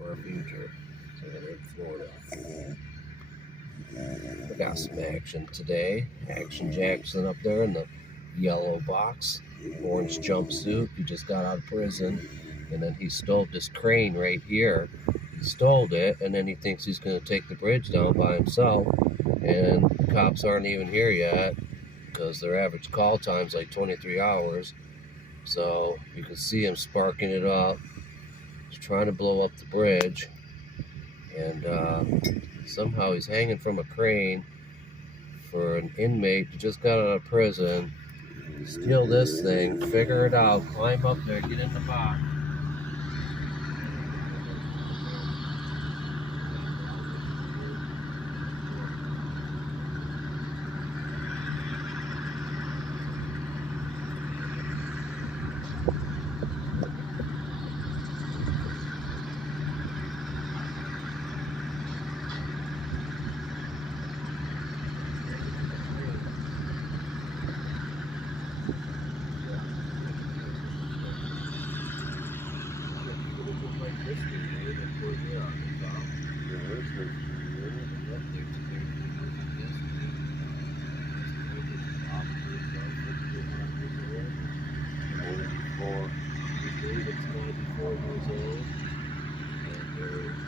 for our future. So we're in Florida. We got some action today. Action Jackson up there in the yellow box, orange jumpsuit. He just got out of prison, and then he stole this crane right here. He stole it, and then he thinks he's going to take the bridge down by himself, and the cops aren't even here yet because their average call time's like 23 hours. So you can see him sparking it up. He's trying to blow up the bridge, and somehow he's hanging from a crane for an inmate who just got out of prison. Steal this thing, figure it out, climb up there, get in the box.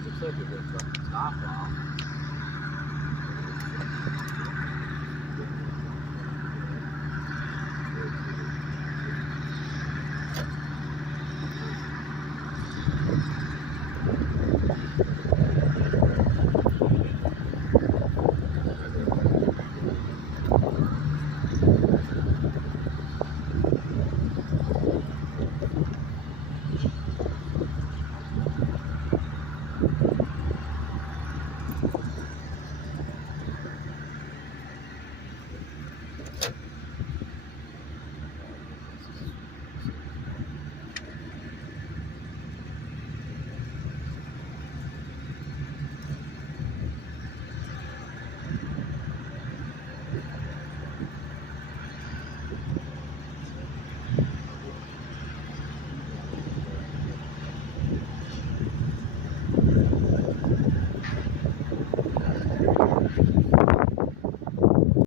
Looks like we're going to cut the top off.